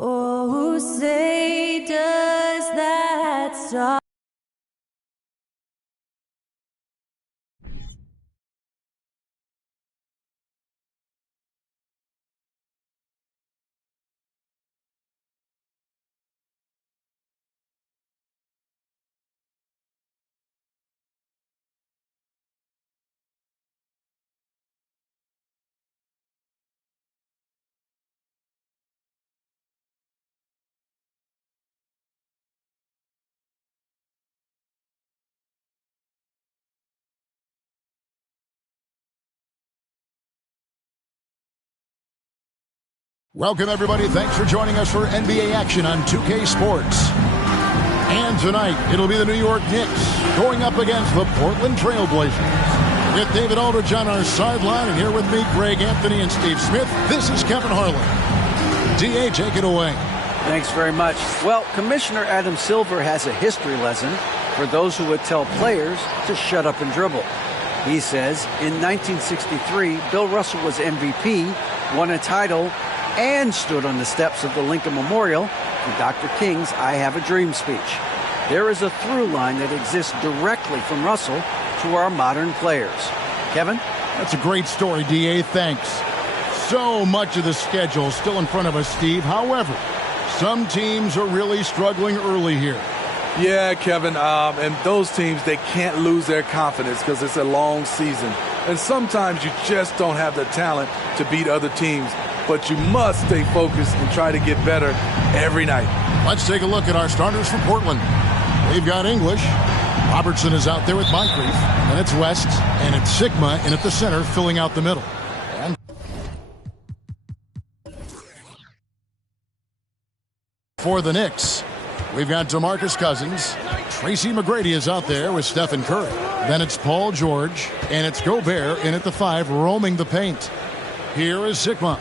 Oh, say does that song. Welcome, everybody. Thanks for joining us for NBA action on 2K Sports. And tonight, it'll be the New York Knicks going up against the Portland Trailblazers. With David Aldridge on our sideline, and here with me, Greg Anthony and Steve Smith, this is Kevin Harlan. D.A., take it away. Thanks very much. Well, Commissioner Adam Silver has a history lesson for those who would tell players to shut up and dribble. He says, in 1963, Bill Russell was MVP, won a title, and stood on the steps of the Lincoln Memorial for Dr. King's I Have a Dream speech. There is a through line that exists directly from Russell to our modern players. Kevin? That's a great story, D.A. Thanks. So much of the schedule still in front of us, Steve. However, some teams are really struggling early here. Yeah, Kevin, and those teams, they can't lose their confidence because it's a long season. And sometimes you just don't have the talent to beat other teams. But you must stay focused and try to get better every night. Let's take a look at our starters for Portland. We've got English. Robertson is out there with Moncrief. And it's West. And it's Sigma in at the center, filling out the middle. And for the Knicks, we've got DeMarcus Cousins. Tracy McGrady is out there with Stephen Curry. Then it's Paul George. And it's Gobert in at the 5, roaming the paint. Here is Sigma.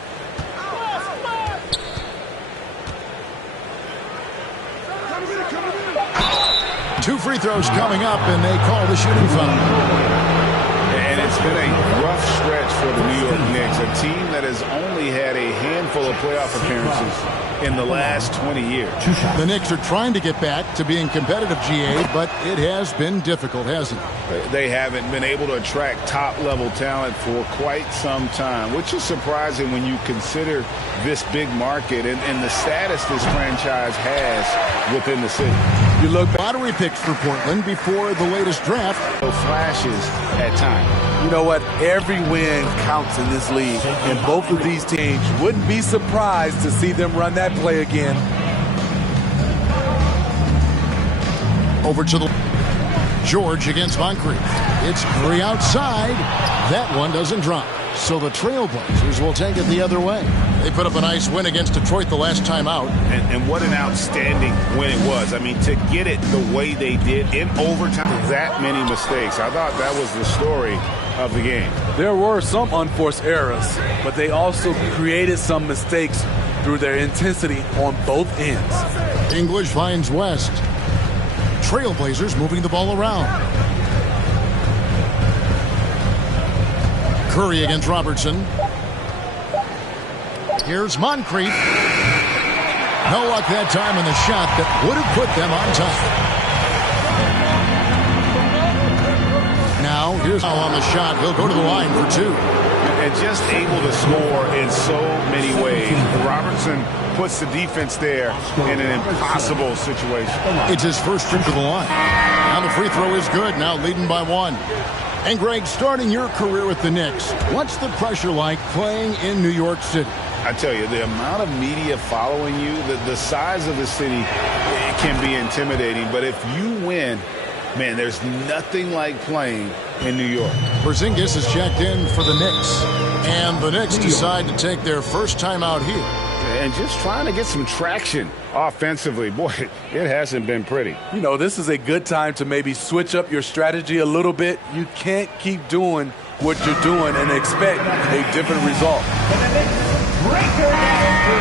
2 free throws coming up, and they call the shooting foul. And it's been a rough stretch for the New York Knicks, a team that has only had a handful of playoff appearances in the last 20 years. The Knicks are trying to get back to being competitive, GA, but it has been difficult, hasn't it? They haven't been able to attract top-level talent for quite some time, which is surprising when you consider this big market and the status this franchise has within the city. You look lottery picks for Portland before the latest draft. Flashes at times. You know what? Every win counts in this league, and both of these teams wouldn't be surprised to see them run that play again. Over to the George against Moncrief. It's Curry outside. That one doesn't drop. So the Trailblazers will take it the other way. They put up a nice win against Detroit the last time out. And what an outstanding win it was. I mean, to get it the way they did in overtime, that many mistakes. I thought that was the story of the game. There were some unforced errors, but they also created some mistakes through their intensity on both ends. English finds West. Trailblazers moving the ball around. Curry against Robertson. Here's Moncrief. No luck that time on the shot that would have put them on top. Now, here's how on the shot. He'll go to the line for 2. And just able to score in so many ways. Robertson puts the defense there in an impossible situation. It's his first trip to the line. Now the free throw is good. Now leading by 1. And Greg, starting your career with the Knicks, what's the pressure like playing in New York City? I tell you, the amount of media following you, the size of the city, it can be intimidating. But if you win, man, there's nothing like playing in New York. Porzingis is checked in for the Knicks. And the Knicks decide to take their first time out here. And just trying to get some traction offensively. Boy, it hasn't been pretty. You know, this is a good time to maybe switch up your strategy a little bit. You can't keep doing what you're doing and expect a different result.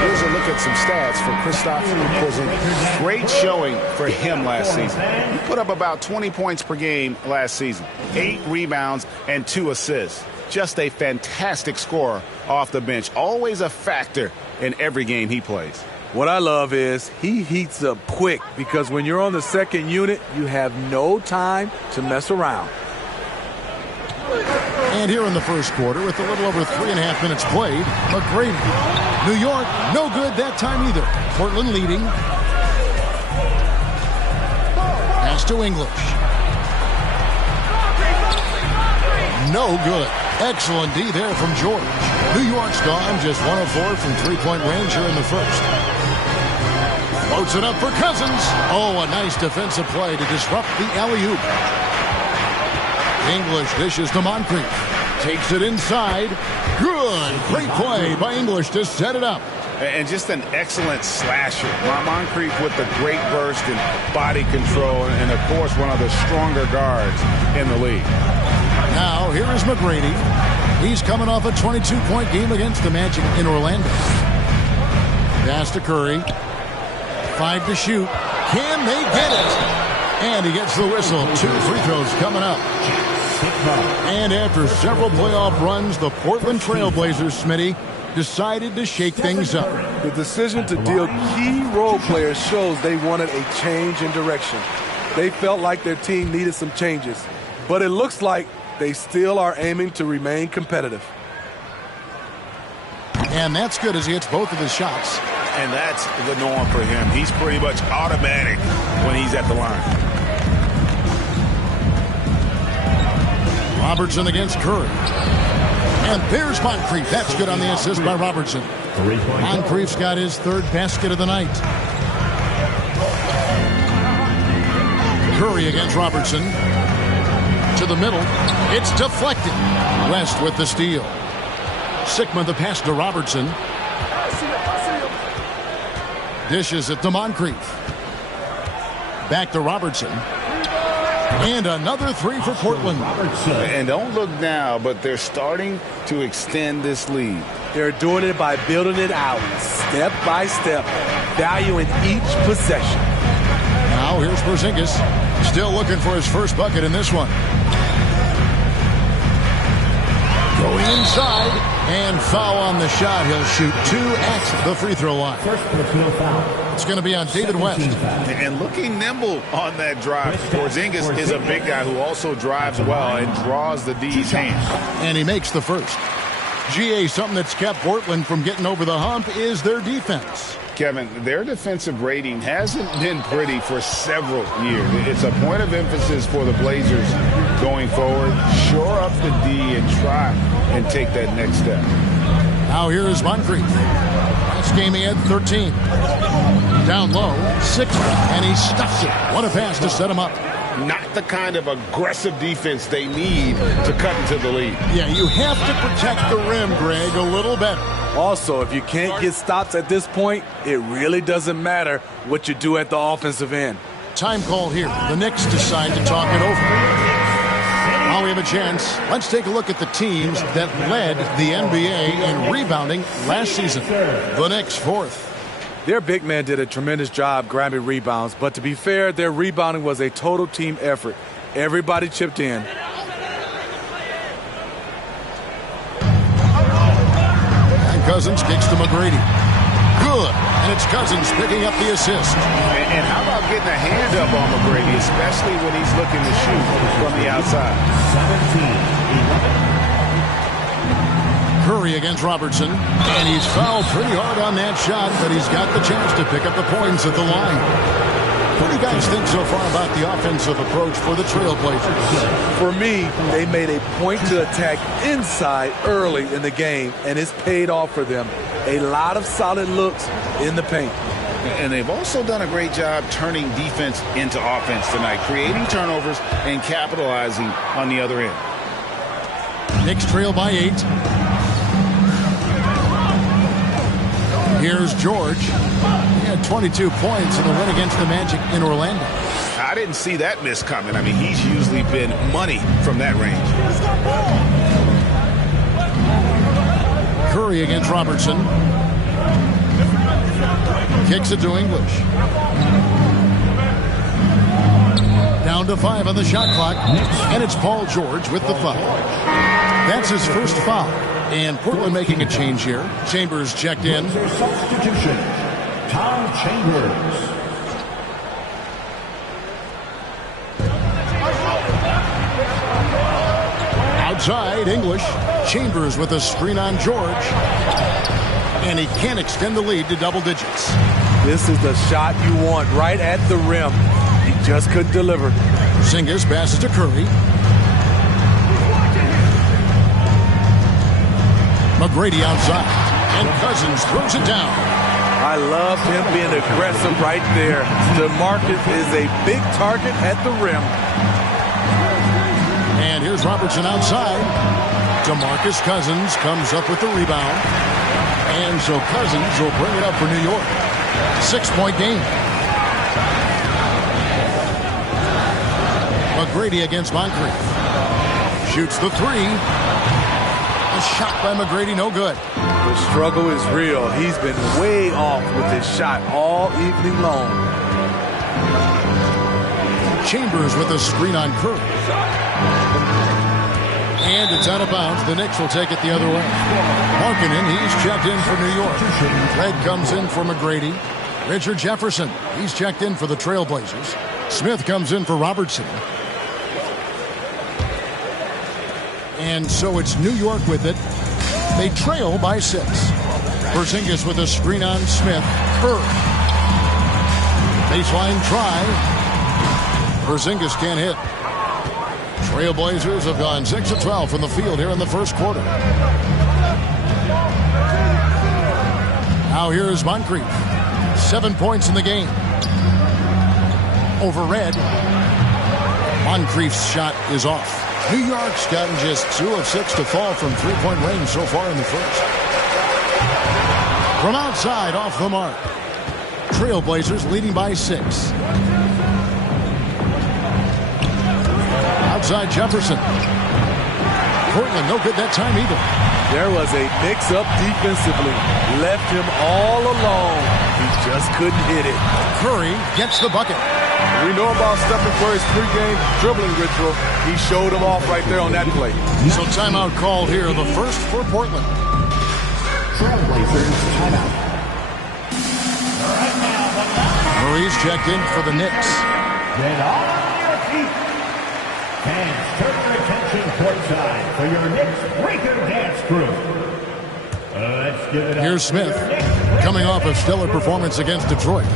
Here's a look at some stats for Kristaps Porzingis. Great showing for him last season. He put up about 20 points per game last season, 8 rebounds and 2 assists. Just a fantastic scorer off the bench. Always a factor in every game he plays. What I love is he heats up quick because when you're on the second unit, you have no time to mess around. And here in the first quarter, with a little over 3.5 minutes played, McGrady. New York, no good that time either. Portland leading. Pass to English. No good. Excellent D there from George. New York's gone just 1 of 4 from three-point range here in the first. Floats it up for Cousins. Oh, a nice defensive play to disrupt the alley-oop. English dishes to Moncrief. Takes it inside. Good. Great play by English to set it up. And just an excellent slasher. Moncrief with the great burst and body control, and of course one of the stronger guards in the league. Now here is McGrady. He's coming off a 22-point game against the Magic in Orlando. Pass to Curry. 5 to shoot. Can they get it? And he gets the whistle. 2 free throws coming up. And after several playoff runs, the Portland Trailblazers, Smitty, decided to shake things up. The decision to deal key role players shows they wanted a change in direction. They felt like their team needed some changes, but it looks like they still are aiming to remain competitive. And that's good as he hits both of his shots. And that's the norm for him. He's pretty much automatic when he's at the line. Robertson against Curry. And there's Moncrief. That's good on the assist by Robertson. Moncrief's got his 3rd basket of the night. Curry against Robertson. To the middle. It's deflected. West with the steal. Sigma the pass to Robertson. Dishes it to Moncrief. Back to Robertson. And another 3 for Portland. And don't look now, but they're starting to extend this lead. They're doing it by building it out, step by step, valuing each possession. Now here's Porzingis, still looking for his first bucket in this one. Going inside, and foul on the shot. He'll shoot 2 at the free throw line. It's going to be on David West. And looking nimble on that drive. Porzingis is a big guy who also drives well and draws the D's hands. And he makes the first. GA, something that's kept Portland from getting over the hump is their defense. Kevin, their defensive rating hasn't been pretty for several years. It's a point of emphasis for the Blazers going forward. Shore up the D and try and take that next step. Now here is Moncrief. Last game he had 13. Down low, 6, and he stuffs it. What a pass to set him up. Not the kind of aggressive defense they need to cut into the lead. Yeah, you have to protect the rim, Greg, a little better. Also, if you can't get stops at this point, it really doesn't matter what you do at the offensive end. Time call here. The Knicks decide to talk it over. While we have a chance, let's take a look at the teams that led the NBA in rebounding last season. The Knicks 4th. Their big man did a tremendous job grabbing rebounds, but to be fair, their rebounding was a total team effort. Everybody chipped in. And Cousins kicks to McGrady. Good. And it's Cousins picking up the assist. And how about getting a hand up on McGrady, especially when he's looking to shoot from the outside. 17-11. Curry against Robertson, and he's fouled pretty hard on that shot, but he's got the chance to pick up the points at the line. What do you guys think so far about the offensive approach for the Trailblazers? For me, they made a point to attack inside early in the game, and it's paid off for them. A lot of solid looks in the paint. And they've also done a great job turning defense into offense tonight, creating turnovers and capitalizing on the other end. Knicks trail by 8. Here's George. He had 22 points in the win against the Magic in Orlando. I didn't see that miss coming. I mean, he's usually been money from that range. Curry against Robertson. Kicks it to English. Down to 5 on the shot clock. And it's Paul George with the foul. That's his first foul. And Portland making a change here. Chambers checked in. Tom Chambers. Outside, English. Chambers with a screen on George. And he can't extend the lead to double digits. This is the shot you want right at the rim. He just couldn't deliver. Porzingis passes to Curry. McGrady outside. And Cousins throws it down. I love him being aggressive right there. DeMarcus is a big target at the rim. And here's Robertson outside. DeMarcus Cousins comes up with the rebound. And so Cousins will bring it up for New York. 6-point game. McGrady against Moncrief. Shoots the three. A shot by McGrady, no good. The struggle is real. He's been way off with his shot all evening long. Chambers with a screen on Curry. And it's out of bounds. The Knicks will take it the other way. Markkanen, he's checked in for New York. Red comes in for McGrady. Richard Jefferson, he's checked in for the Trailblazers. Smith comes in for Robertson. And so it's New York with it. They trail by 6. Porzingis with a screen on Smith. Curry. Baseline try. Porzingis can't hit. Trailblazers have gone 6 of 12 from the field here in the first quarter. Now here is Moncrief. 7 points in the game. Over Red. Moncrief's shot is off. New York's gotten just 2 of 6 to fall from three-point range so far in the first. From outside, off the mark. Trailblazers leading by 6. Outside Jefferson. Portland, no good that time either. There was a mix-up defensively. Left him all alone. He just couldn't hit it. Curry gets the bucket. We know about Stephen Curry's pregame dribbling ritual. He showed him off right there on that play. So timeout called here, the first for Portland. Trailblazers timeout. Murray's checked in for the Knicks. Get on your feet. Fans, turn your attention courtside for your Knicks Breaker Dance Crew. Let's give it up. Here's Smith, coming off a stellar performance against Detroit.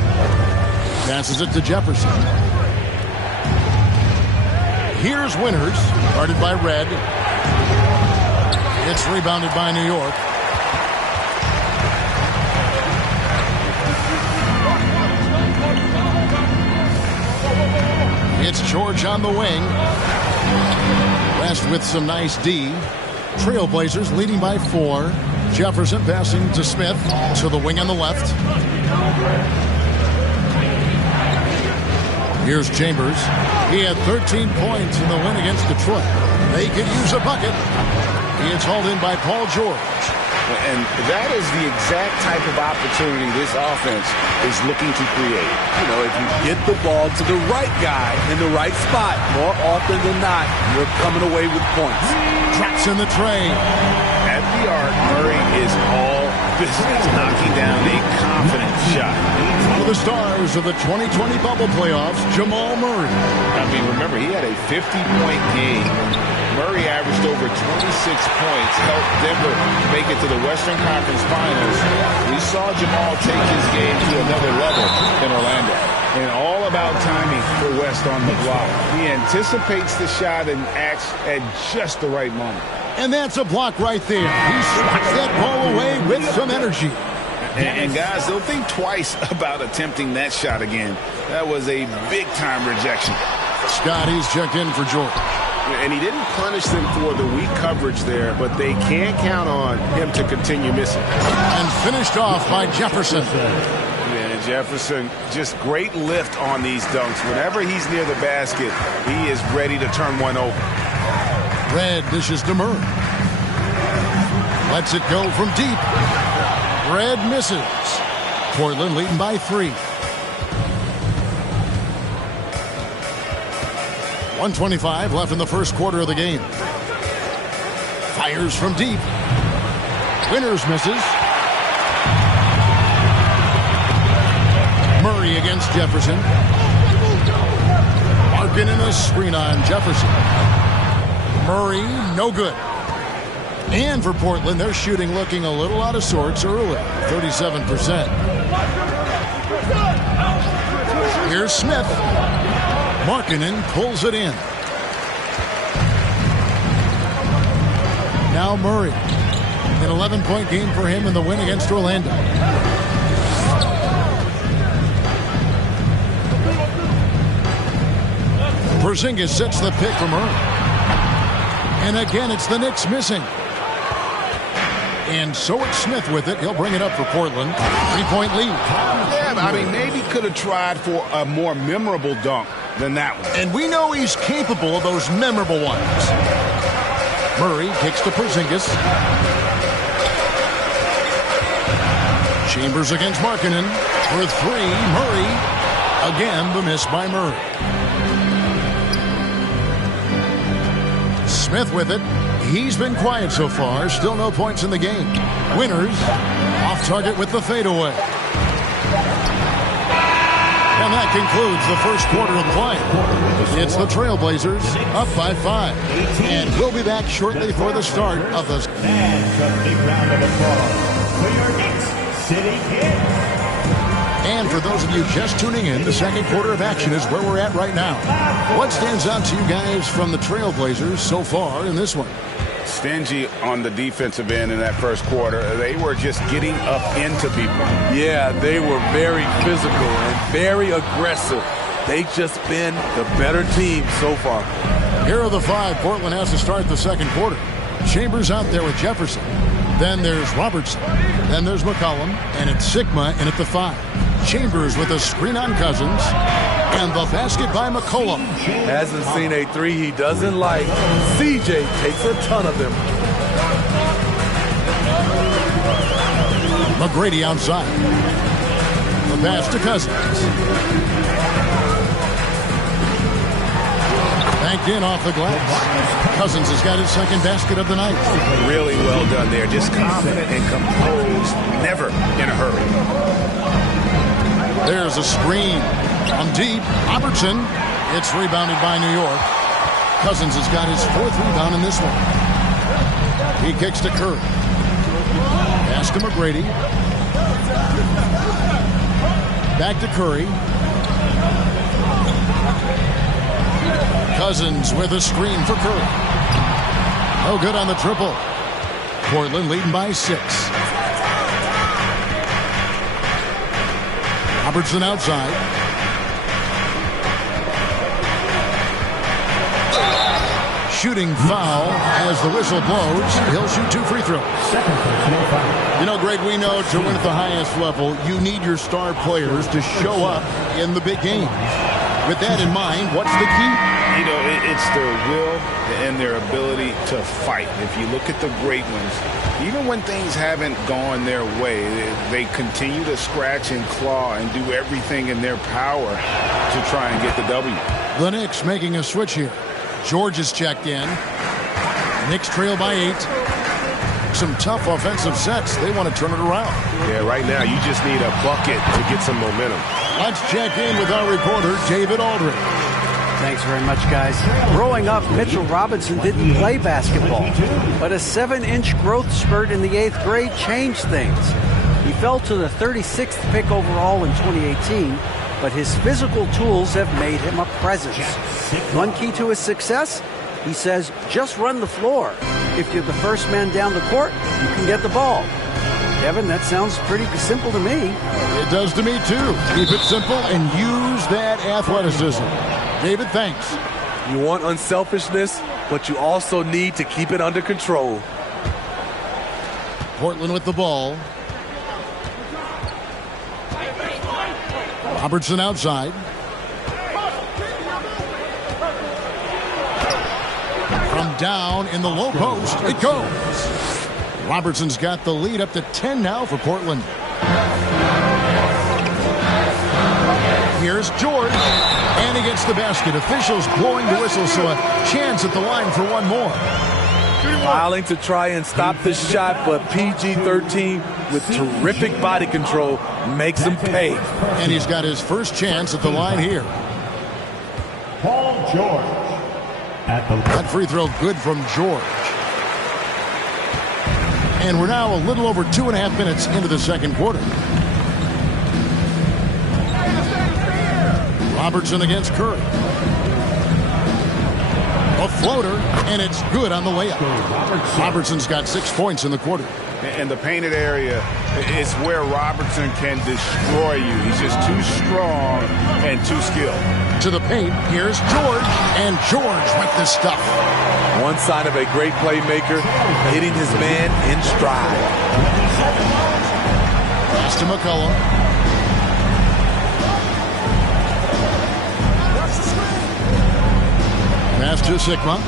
Passes it to Jefferson. Here's Winters, guarded by Red. It's rebounded by New York. It's George on the wing. West with some nice D. Trailblazers leading by 4. Jefferson passing to Smith to the wing on the left. Here's Chambers. He had 13 points in the win against Detroit. They could use a bucket. He is hauled in by Paul George. And that is the exact type of opportunity this offense is looking to create. You know, if you get the ball to the right guy in the right spot, more often than not, you're coming away with points. Drops in the tray. At the arc, Murray is all business, knocking down a confident shot. One of the stars of the 2020 bubble playoffs, Jamal Murray. I mean, remember, he had a 50-point game. Murray averaged over 26 points, helped Denver make it to the Western Conference Finals. We saw Jamal take his game to another level in Orlando. And all about timing for West on the block. He anticipates the shot and acts at just the right moment. And that's a block right there. He swats that ball away with some energy. And guys, they'll think twice about attempting that shot again. That was a big-time rejection. Scotty's checked in for George. And he didn't punish them for the weak coverage there, but they can't count on him to continue missing. And finished off by Jefferson. Yeah, Jefferson, just great lift on these dunks. Whenever he's near the basket, he is ready to turn one over. Red dishes to Murray. Lets it go from deep. Red misses. Portland leading by 3. 1:25 left in the first quarter of the game. Fires from deep. Winters misses. Murray against Jefferson. Markin in a screen on Jefferson. Murray, no good. And for Portland, their shooting looking a little out of sorts early, 37%. Here's Smith. Markkanen pulls it in. Now Murray. An 11-point game for him in the win against Orlando. Porzingis sets the pick for Murray. And again, it's the Knicks missing. And so it's Smith with it. He'll bring it up for Portland. 3-point lead. Yeah, I mean, maybe could have tried for a more memorable dunk than that one. And we know he's capable of those memorable ones. Murray kicks to Porzingis. Chambers against Markkanen for three. Murray. Again, the miss by Murray. Smith with it. He's been quiet so far. Still no points in the game. Winners off target with the fadeaway. And that concludes the first quarter of play. It's the Trailblazers up by 5. And we'll be back shortly for the start of the... And a big round of applause for your Knicks City Kings. And for those of you just tuning in, the second quarter of action is where we're at right now. What stands out to you guys from the Trailblazers so far in this one? Stingy on the defensive end in that first quarter. They were just getting up into people. Yeah, they were very physical and very aggressive. They've just been the better team so far. Here are the 5 Portland has to start the second quarter. Chambers out there with Jefferson. Then there's Robertson. Then there's McCollum. And it's Sigma in at the 5. Chambers with a screen on Cousins. And the basket by McCollum. Hasn't seen a three he doesn't like. CJ takes a ton of them. McGrady outside. The pass to Cousins. Banked in off the glass. Cousins has got his second basket of the night. Really well done there. Just confident and composed. Never in a hurry. There's a screen. On deep, Robertson. It's rebounded by New York. Cousins has got his 4th rebound in this one. He kicks to Curry. Pass to McGrady. Back to Curry. Cousins with a screen for Curry. No good on the triple. Portland leading by 6. Robertson outside. Shooting foul as the whistle blows. He'll shoot 2 free throws. You know, Greg, we know to win at the highest level, you need your star players to show up in the big games. With that in mind, what's the key? You know, it's their will and their ability to fight. If you look at the great ones, even when things haven't gone their way, they continue to scratch and claw and do everything in their power to try and get the W. The Knicks making a switch here. George is checked in. Knicks trail by 8. Some tough offensive sets. They want to turn it around. Yeah, right now you just need a bucket to get some momentum. Let's check in with our reporter, David Aldridge. Thanks very much, guys. Growing up, Mitchell Robinson didn't play basketball, but a 7-inch growth spurt in the 8th grade changed things. He fell to the 36th pick overall in 2018, but his physical tools have made him a presence. One key to his success, he says, just run the floor. If you're the first man down the court, you can get the ball. Kevin, that sounds pretty simple to me. It does to me, too. Keep it simple and use that athleticism. David, thanks. You want unselfishness, but you also need to keep it under control. Portland with the ball. Robertson outside. From down in the low post, it goes. Robertson's got the lead up to 10 now for Portland. Here's George. And he gets the basket. Officials blowing the whistle, so a chance at the line for one more. Filing to try and stop the shot, but PG-13 with terrific body control makes him pay. And he's got his first chance at the line here. Paul George. That free throw good from George. And we're now a little over 2.5 minutes into the second quarter. Robertson against Curry. A floater, and it's good on the layup. Robertson's got 6 points in the quarter. And the painted area is where Robertson can destroy you. He's just too strong and too skilled. To the paint, here's George, and George with the stuff. One sign of a great playmaker, hitting his man in stride. Pass to McCollum. Pass to Sigma.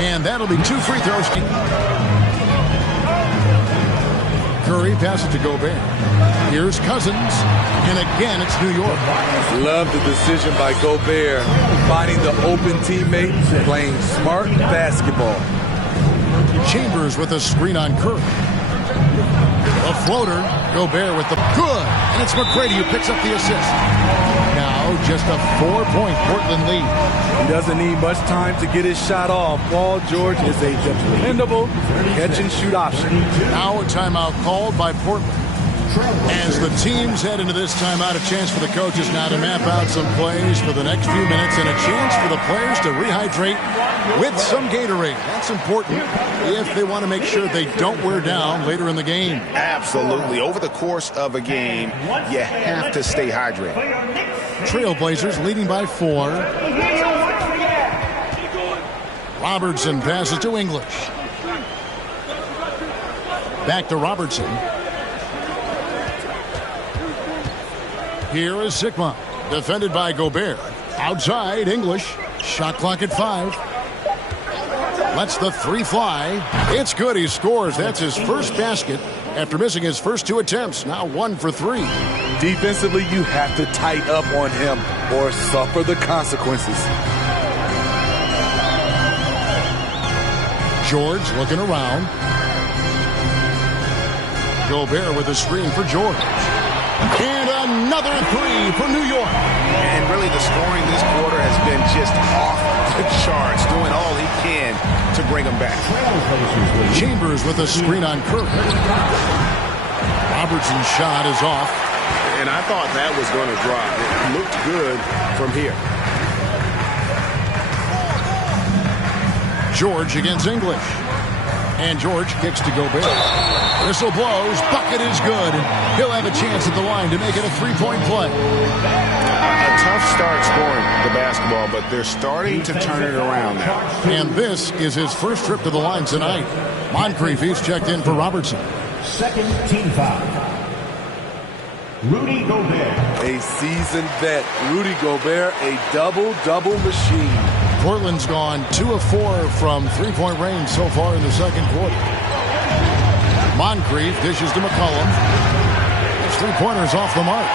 And that'll be 2 free throws. Curry passes to Gobert. Here's Cousins. And again, it's New York. Love the decision by Gobert. Finding the open teammate, playing smart basketball. Chambers with a screen on Curry. A floater. Gobert with the good. And it's McGrady who picks up the assist. Now just a 4-point Portland lead. He doesn't need much time to get his shot off. Paul George is a dependable catch-and-shoot option. Now a timeout called by Portland. As the teams head into this timeout, a chance for the coaches now to map out some plays for the next few minutes and a chance for the players to rehydrate with some Gatorade. That's important if they want to make sure they don't wear down later in the game. Absolutely. Over the course of a game, you have to stay hydrated. Trailblazers leading by 4. Robertson passes to English. Back to Robertson. Here is Sigma, defended by Gobert. Outside, English. Shot clock at 5. Lets the 3 fly. It's good. He scores. That's his first basket after missing his first 2 attempts. Now 1 for 3. Defensively, you have to tighten up on him or suffer the consequences. George looking around. Gobert with a screen for George. And another 3 for New York. And really the scoring this quarter has been just off the charts, doing all he can to bring them back. Chambers with a screen on Curry. Robertson's shot is off. And I thought that was going to drop. It looked good from here. George against English. And George kicks to Gobert. Whistle blows. Bucket is good. He'll have a chance at the line to make it a 3-point play. A tough start scoring the basketball, but they're starting to turn it around now. And this is his first trip to the line tonight. Moncrief, he's checked in for Robertson. Second team foul. Rudy Gobert. A seasoned vet. Rudy Gobert, a double-double machine. Portland's gone 2 of 4 from 3-point range so far in the second quarter. Moncrief dishes to McCollum. His 3-pointers off the mark.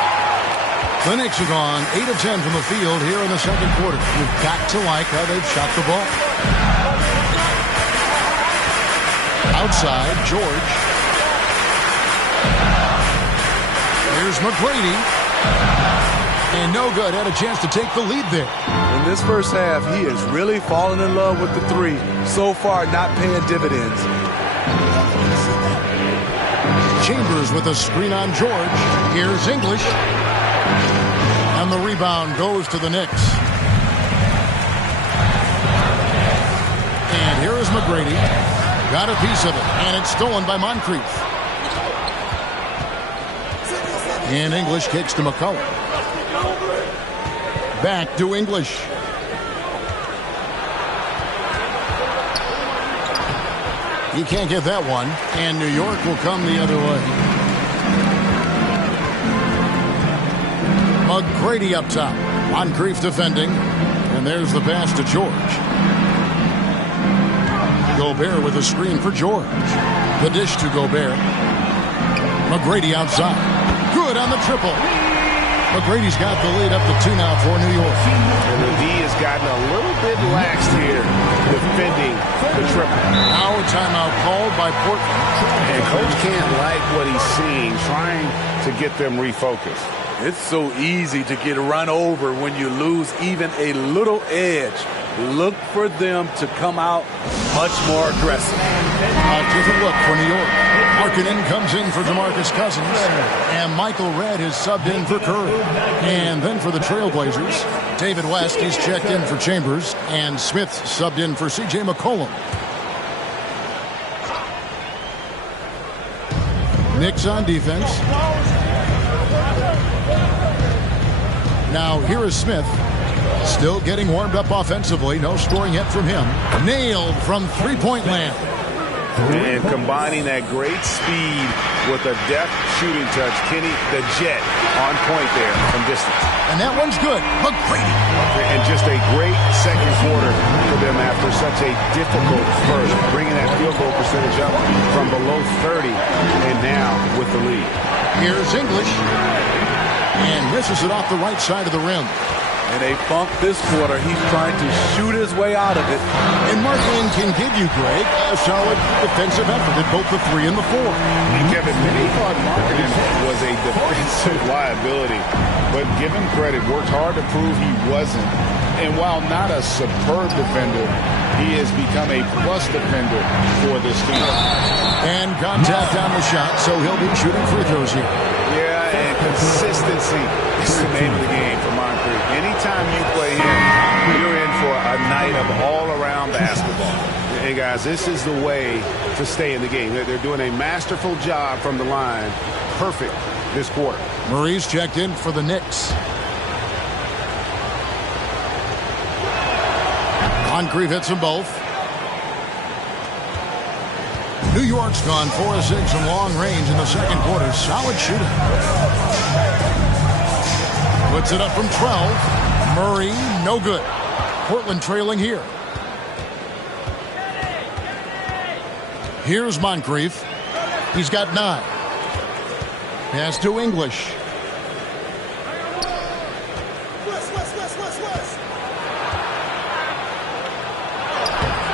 The Knicks have gone 8 of 10 from the field here in the second quarter. You've got to like how they've shot the ball. Outside, George. Here's McGrady. And no good. Had a chance to take the lead there. In this first half, he has really fallen in love with the 3. So far, not paying dividends. Chambers with a screen on George. Here's English. And the rebound goes to the Knicks. And here is McGrady. Got a piece of it. And it's stolen by Moncrief. And English kicks to McCollum. Back to English. He can't get that one. And New York will come the other way. McGrady up top. Moncrief defending. And there's the pass to George. Gobert with a screen for George. The dish to Gobert. McGrady outside. Good on the triple. McGrady's got the lead up to 2 now for New York. And the D has gotten a little bit lax here defending the triple. Now a timeout called by Portland. And Coach can't like what he's seeing, trying to get them refocused. It's so easy to get run over when you lose even a little edge. Look for them to come out much more aggressive. A different look for New York. Markkanen comes in for DeMarcus Cousins. And Michael Redd is subbed in for Curry. And then for the Trailblazers, David West is checked in for Chambers. And Smith subbed in for C.J. McCollum. Knicks on defense. Now here is Smith. Still getting warmed up offensively. No scoring yet from him. Nailed from three-point land. And combining that great speed with a deft shooting touch, Kenny the Jet on point there from distance. And that one's good. McGrady. And just a great second quarter for them after such a difficult first. Bringing that field goal percentage up from below 30 and now with the lead. Here's English. And misses it off the right side of the rim. And they bump this quarter. He's trying to shoot his way out of it. And Markkanen can give you, Greg, a solid defensive effort at both the 3 and the 4. And Kevin, many thought Markkanen was a defensive liability, but give him credit, worked hard to prove he wasn't. And while not a superb defender, he has become a plus defender for this team. And contact on the shot, so he'll be shooting free throws here. Yeah, and consistency is the name of the game for Moncrief. Anytime you play him, you're in for a night of all-around basketball. Hey, guys, this is the way to stay in the game. They're doing a masterful job from the line. Perfect this quarter. Murray's checked in for the Knicks. Moncrief hits them both. New York's gone 4 of 6 from long range in the second quarter. Solid shooting. Puts it up from 12. Murray, no good. Portland trailing here. Here's Moncrief. He's got 9. Pass to English.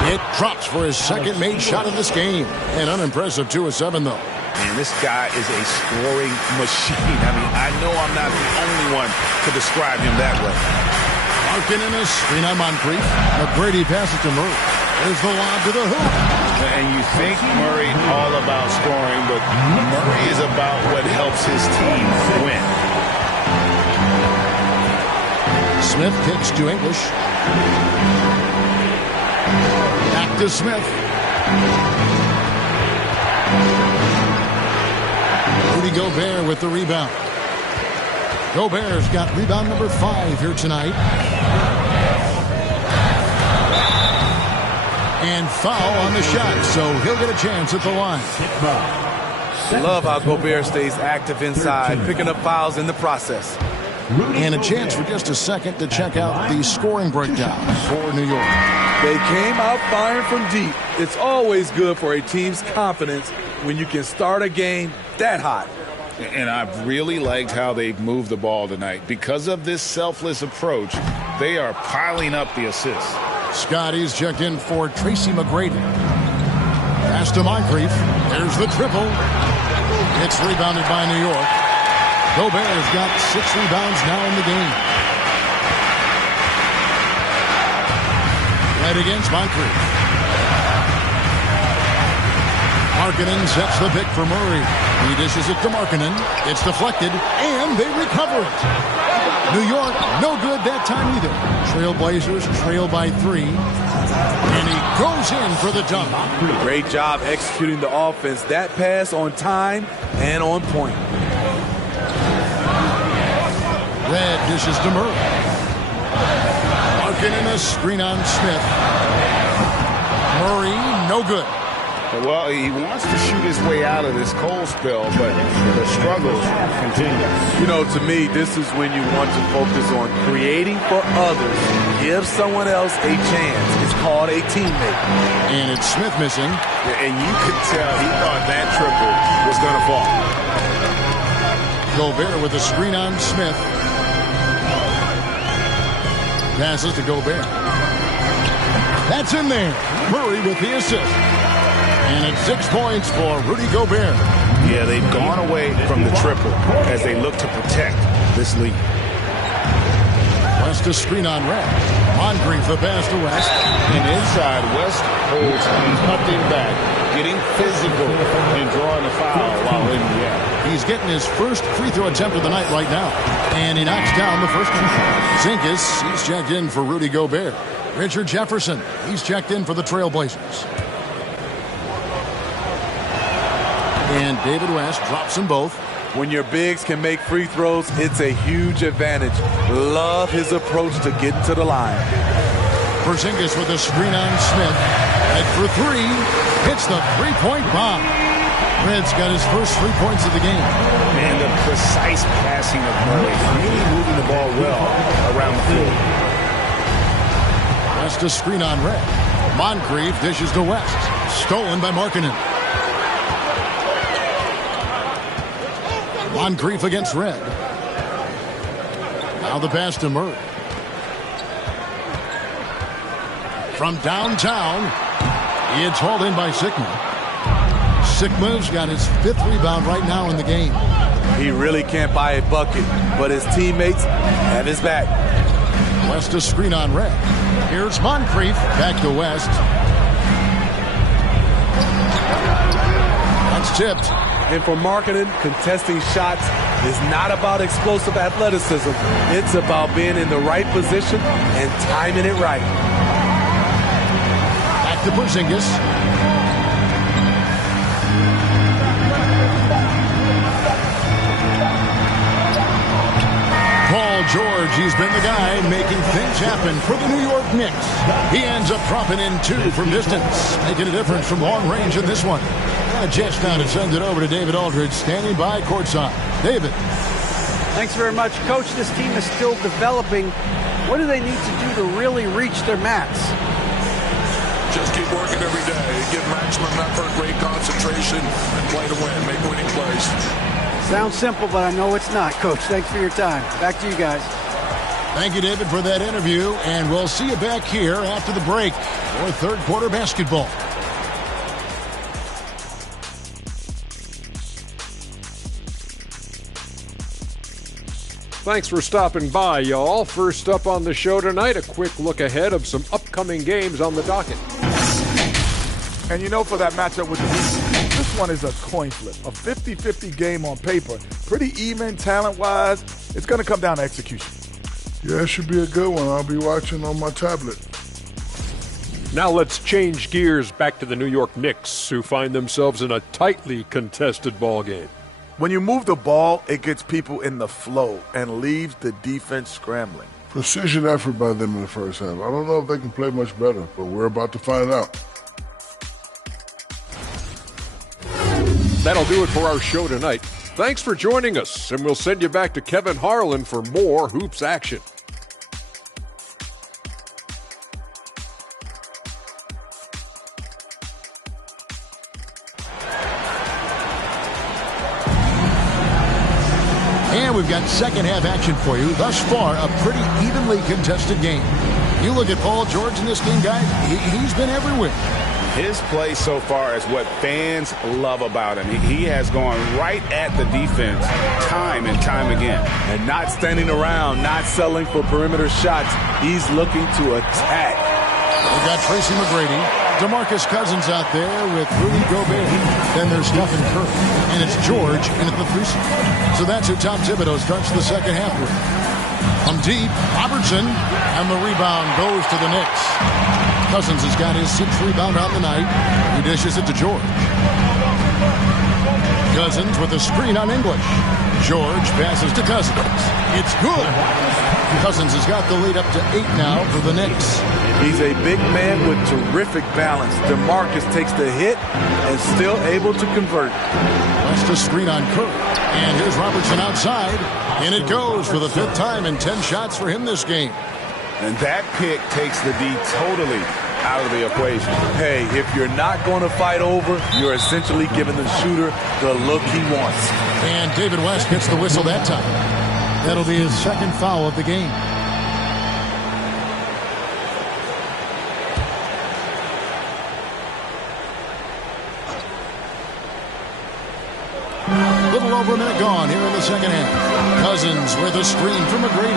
It drops for his second made shot of this game. An unimpressive 2 of 7, though. And this guy is a scoring machine. I mean, I know I'm not the only one to describe him that way. Markkanen in a screen on Moncrief. McGrady passes to Murray. There's the lob to the hoop. And you think Murray all about scoring, but Murray is about what helps his team win. Smith kicks to English. Back to Smith. Rudy Gobert with the rebound. Gobert's got rebound number 5 here tonight. And foul on the shot, so he'll get a chance at the line. Love how Gobert stays active inside, picking up fouls in the process. And a chance for just a second to check out the scoring breakdown for New York. They came out firing from deep. It's always good for a team's confidence when you can start a game that hot. And I've really liked how they've moved the ball tonight. Because of this selfless approach, they are piling up the assists. Scotty's checked in for Tracy McGrady. Pass to Moncrief. There's the triple. It's rebounded by New York. Gobert's got 6 rebounds now in the game. Right against Moncrief. Markkanen sets the pick for Murray. He dishes it to Markkanen. It's deflected, and they recover it. New York, no good that time either. Trailblazers trail by 3. And he goes in for the dunk. Great job executing the offense. That pass on time and on point. Red dishes to Murray. Markkanen a screen on Smith. Murray, no good. Well, he wants to shoot his way out of this cold spell, but the struggles continue. You know, to me, this is when you want to focus on creating for others. Give someone else a chance. It's called a teammate. And it's Smith missing. And you could tell he thought that triple was going to fall. Gobert with a screen on Smith. passes to Gobert. That's in there. Murray with the assist. And it's 6 points for Rudy Gobert. Yeah, they've gone away from the triple as they look to protect this lead. West to screen on Red. Moncrief the pass to West. And inside, West holds nothing back, getting physical and drawing a foul while in the air. He's getting his first free throw attempt of the night right now. And he knocks down the first one. Zinkas, he's checked in for Rudy Gobert. Richard Jefferson, he's checked in for the Trailblazers. And David West drops them both. When your bigs can make free throws, it's a huge advantage. Love his approach to getting to the line. Porzingis with a screen on Smith. Head for three. Hits the three-point bomb. Red's got his first 3 points of the game. And the precise passing of Murray, really moving the ball well around the floor. West a screen on Red. Moncrief dishes to West. Stolen by Markkanen. Moncrief against Red. Now the pass to Murray. From downtown, it's hauled in by Sigma. Sigma's got his 5th rebound right now in the game. He really can't buy a bucket, but his teammates have his back. West a screen on Red. Here's Moncrief. Back to West. That's tipped. And for Markkanen, contesting shots is not about explosive athleticism. It's about being in the right position and timing it right. Back to Porzingis. Paul George, he's been the guy making things happen for the New York Knicks. He ends up dropping in 2 from distance, making a difference from long range in this one. A chance now to send it over to David Aldridge, standing by courtside. David. Thanks very much, Coach. This team is still developing. What do they need to do to really reach their max? Just keep working every day. Give maximum effort, great concentration, and play to win. Make winning plays. Sounds simple, but I know it's not, Coach. Thanks for your time. Back to you guys. Thank you, David, for that interview. And we'll see you back here after the break for third quarter basketball. Thanks for stopping by, y'all. First up on the show tonight, a quick look ahead of some upcoming games on the docket. And you know, for that matchup with the Knicks, this one is a coin flip. A 50-50 game on paper. Pretty even talent-wise. It's going to come down to execution. Yeah, it should be a good one. I'll be watching on my tablet. Now let's change gears back to the New York Knicks, who find themselves in a tightly contested ball game. When you move the ball, it gets people in the flow and leaves the defense scrambling. Precision effort by them in the first half. I don't know if they can play much better, but we're about to find out. That'll do it for our show tonight. Thanks for joining us, and we'll send you back to Kevin Harlan for more hoops action. And we've got second half action for you. Thus far, a pretty evenly contested game. You look at Paul George in this game, guys, he's been everywhere. His play so far is what fans love about him. He has gone right at the defense time and time again. And not standing around, not settling for perimeter shots. He's looking to attack. We've got Tracy McGrady, DeMarcus Cousins out there with Rudy Gobert. Then there's Stephen Curry. And it's George in at the 3 spot. So that's who Tom Thibodeau starts the second half with. From deep, Robertson, and the rebound goes to the Knicks. Cousins has got his 6th rebound on the night. He dishes it to George. Cousins with a screen on English. George passes to Cousins. It's good. Cousins has got the lead up to 8 now for the Knicks. He's a big man with terrific balance. DeMarcus takes the hit and still able to convert. West a screen on Curry. And here's Robertson outside. And it goes for the 5th time and 10 shots for him this game. And that pick takes the D totally out of the equation. Hey, if you're not going to fight over, you're essentially giving the shooter the look he wants. And David West gets the whistle that time. That'll be his 2nd foul of the game. over a minute gone here in the second half. Cousins with a screen from McGrady.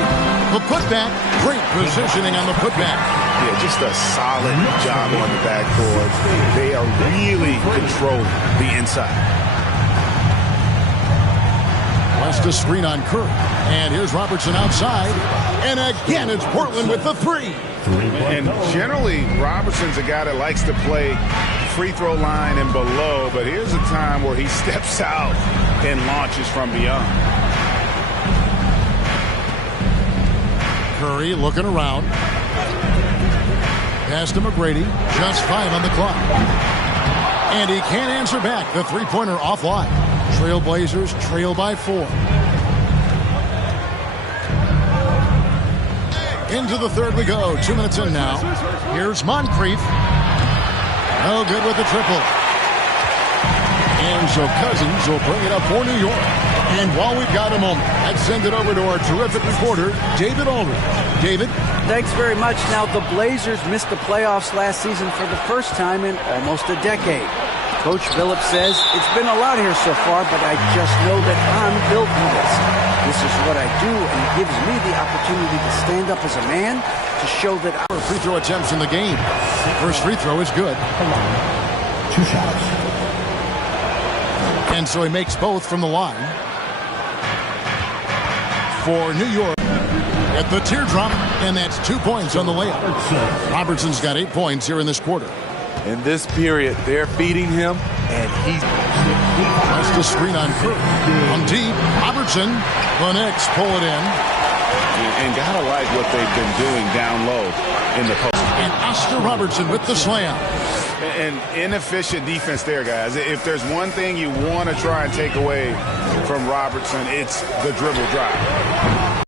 The putback, great positioning on the putback. Yeah, just a solid job on the backboard. They are really controlling the inside. West a screen on Curry. And here's Robertson outside. And again, it's Portland with the three. And generally, Robertson's a guy that likes to play free throw line and below, but here's a time where he steps out and launches from beyond. Curry looking around. Pass to McGrady. Just 5 on the clock. And he can't answer back. The three-pointer offline. Trailblazers trail by 4. Into the third we go. 2 minutes in now. Here's Moncrief. No good with the triple. And so Cousins will bring it up for New York. And while we've got a moment, let's send it over to our terrific reporter, David Aldridge. David? Thanks very much. Now, the Blazers missed the playoffs last season for the first time in almost a decade. Coach Phillips says, it's been a lot here so far, but I just know that I'm built for this. This is what I do, and it gives me the opportunity to stand up as a man to show that our free throw attempts in the game. First free throw is good. 2 shots. And so he makes both from the line. For New York at the teardrop, and that's 2 points on the layup. Robertson's got 8 points here in this quarter. In this period, they're feeding him, and he's... Just a screen on Curry. From deep, Robertson. The Knicks pull it in. And gotta like what they've been doing down low in the post. And Oscar Robertson with the slam. And inefficient defense there, guys. If there's one thing you want to try and take away from Robertson, it's the dribble drive.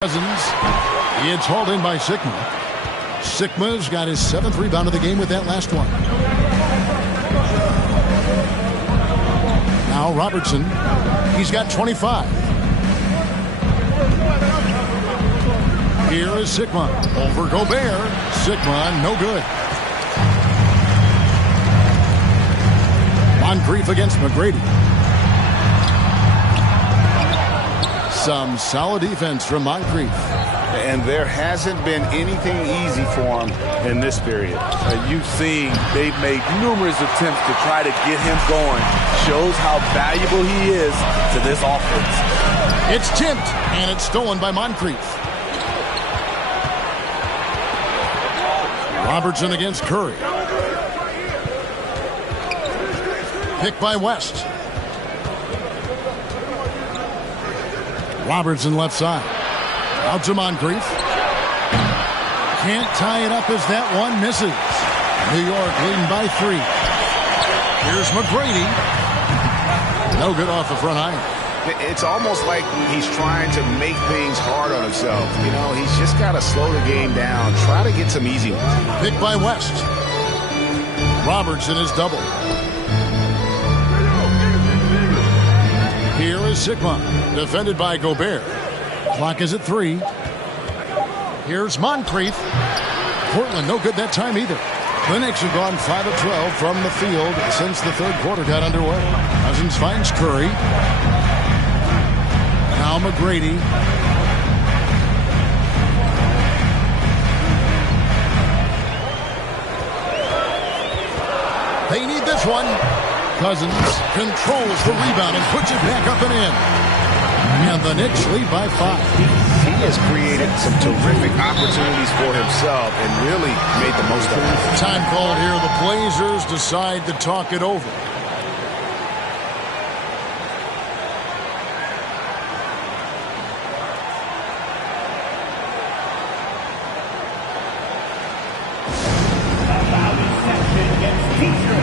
Cousins. He is hauled in by Sigma. Sigma's got his 7th rebound of the game with that last one. Now Robertson. He's got 25. Here is Sigma. Over Gobert. Sigma, no good. Moncrief against McGrady. Some solid defense from Moncrief. And there hasn't been anything easy for him in this period. You've seen they've made numerous attempts to try to get him going. Shows how valuable he is to this offense. It's tipped, and it's stolen by Moncrief. Robertson against Curry. Picked by West. Robertson left side. Out to Moncrief. Can't tie it up as that one misses. New York leading by 3. Here's McGrady. No good off the front iron. It's almost like he's trying to make things hard on himself. You know, he's just got to slow the game down. Try to get some easy ones. Picked by West. Robertson is doubled. Here is Sigma. Defended by Gobert. Clock is at 3. Here's Moncrief. Portland no good that time either. The Knicks have gone 5 of 12 from the field since the third quarter got underway. Cousins finds Curry. Now McGrady. They need this one. Cousins controls the rebound and puts it back up and in. And the Knicks lead by 5. He has created some terrific opportunities for himself and really made the most of it. Time called here. The Blazers decide to talk it over. Teacher